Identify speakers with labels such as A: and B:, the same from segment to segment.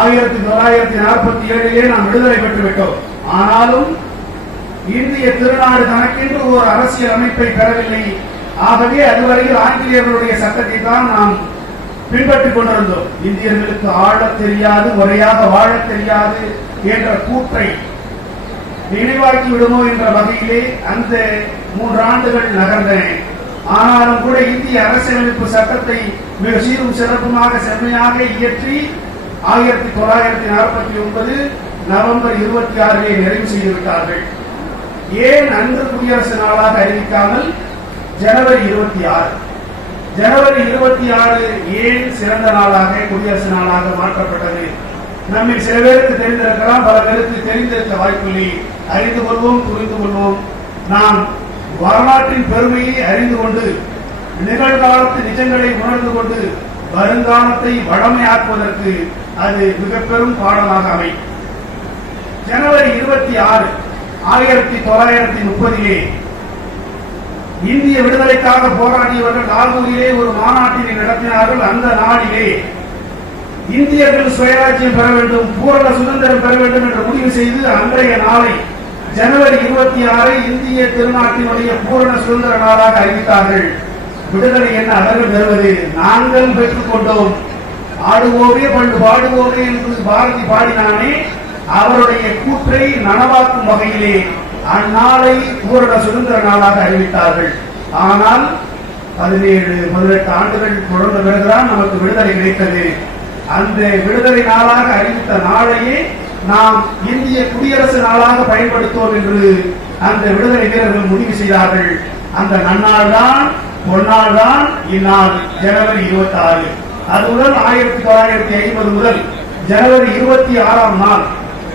A: ஆயிரத்தி தொள்ளாயிரத்தி நாற்பத்தி ஏழிலே நாம் விடுதலை பெற்று விட்டோம் ஆனாலும் இந்திய திருநாடு தனக்கென்று ஒரு அரசியல் அமைப்பை பெறவில்லை. ஆகவே அதுவரையில் ஆங்கிலேயர்களுடைய சட்டத்தை தான் நாம் பின்பற்றிக் கொண்டிருந்தோம். இந்தியர்களுக்கு ஆழ தெரியாது முறையாக வாழத் தெரியாது என்ற கூற்றை நினைவாக்கி விடுமோ என்ற வகையிலே அந்த மூன்று ஆண்டுகள் நகர்ந்தன. ஆனாலும் கூட இந்திய அரசியலமைப்பு சட்டத்தை மிக சீரும் சிறப்புமாக செம்மையாக இயற்றி ஆயிரத்தி தொள்ளாயிரத்தி நாற்பத்தி ஒன்பது நவம்பர் இருபத்தி ஆறிலே நிறைவு செய்துவிட்டார்கள். ஏன் அன்று குடியரசு நாளாக அறிவிக்காமல் ஜனவரி இருபத்தி ஆறு? ஜனவரி இருபத்தி ஆறு ஏன் சிறந்த நாளாக குடியரசு நாளாக மாற்றப்பட்டது? நம்மில் சில பேருக்கு தெரிந்திருக்கலாம் பல பேருக்கு தெரிந்திருக்க வாய்ப்பில்லை. அறிந்து கொள்வோம் புரிந்து கொள்வோம். நாம் வரலாற்றின் பெருமையை அறிந்து கொண்டு நிகழ்காலத்து நிஜங்களை உணர்ந்து கொண்டு வருங்காலத்தை வளமையாக்குவதற்கு அது மிக பெரும் பாடமாக அமையும். ஜனவரி இருபத்தி ஆறு ஆயிரத்தி தொள்ளாயிரத்தி முப்பதிலே இந்திய விடுதலைக்காக போராடியவர்கள் லாகூரிலே ஒரு மாநாட்டினை நடத்தினார்கள். அந்த நாளிலே இந்தியர்கள் சுயராஜ்யம் பெற வேண்டும் பூரண சுதந்திரம் பெற வேண்டும் என்று முடிவு செய்து அன்றைய நாளை ஜனவரி இருபத்தி ஆறை இந்திய திருநாட்டினுடைய பூரண சுதந்திர நாளாக அறிவித்தார்கள். விடுதலை என்ன அவர்கள் பெறுவது நாங்கள் பெற்றுக் கொண்டோம். ஆடுவோமே பண்டு பாடுவோமே என்று பாரதி பாடினானே அவருடைய கூற்றை நனவாக்கும் வகையிலே அந்நாளை பூரண சுதந்திர நாளாக அறிவித்தார்கள். ஆனால் பதினேழு பதினெட்டு ஆண்டுகள் தொடர்ந்த பிறகுதான் நமக்கு விடுதலை கிடைத்தது. அந்த விடுதலை நாளாக அறிவித்த நாளையே நாம் இந்திய குடியரசு நாளாக பயன்படுத்துவோம் என்று அந்த விடுதலை வீரர்கள் முடிவு செய்தார்கள். அந்த நன்னாள் தான் பொன்னாள் தான் இந்நாள் ஜனவரி இருபத்தி ஆறு அது முதல் ஆயிரத்தி தொள்ளாயிரத்தி ஐம்பது முதல் ஜனவரி இருபத்தி ஆறாம் நாள்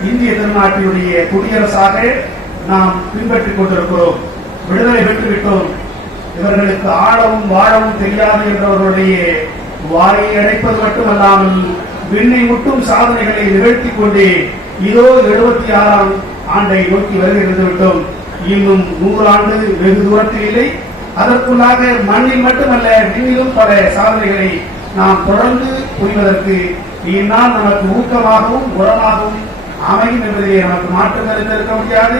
A: இந்திய திருநாட்டினுடைய குடியரசாக நாம் பின்பற்றிக் கொண்டிருக்கிறோம். விடுதலை பெற்றுவிட்டோம். இவர்களுக்கு ஆழவும் வாழவும் தெரியாது என்றவர்களுடைய வாயை அடைப்பது மட்டுமல்லாமல் விண்ணை முட்டும் சாதனைகளை நிகழ்த்திக் கொண்டே இதோ எழுபத்தி ஆறாம் ஆண்டை நோக்கி வருகிறது விட்டோம் இன்னும் நூறாண்டு வெகு தூரத்தில் இல்லை. அதற்குள்ளாக மண்ணில் மட்டுமல்ல விண்ணிலும் பல சாதனைகளை நாம் தொடர்ந்து புரிவதற்கு இந்நாள் நமக்கு ஊக்கமாகவும் உரமாகவும் அமையும் என்பதிலே நமக்கு மாற்றம் கருத்து இருக்க முடியாது.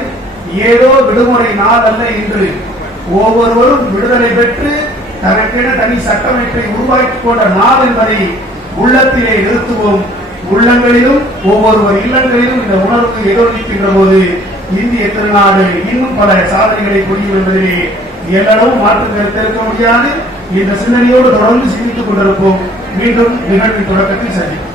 A: ஏதோ விடுமுறை நாள் அல்ல என்று ஒவ்வொருவரும் விடுதலை பெற்று தனக்கென தனி சட்டமைப்பை உருவாக்கிக் கொண்ட நாள் என்பதை உள்ளத்திலே நிறுத்துவோம். உள்ளங்களிலும் ஒவ்வொருவர் இல்லங்களிலும் இந்த உணர்வு எதிரொலிக்கின்ற போது இந்திய திருநாடு இன்னும் பல சாதனைகளை புரியும் என்பதிலே எல்லளவும் மாற்று கருத்து இருக்க முடியாது இந்த சிந்தனையோடு தொடர்ந்து சிந்தித்துக் கொண்டிருப்போம் மீண்டும் நிகழ்வின் தொடக்கத்தில் சந்திப்போம்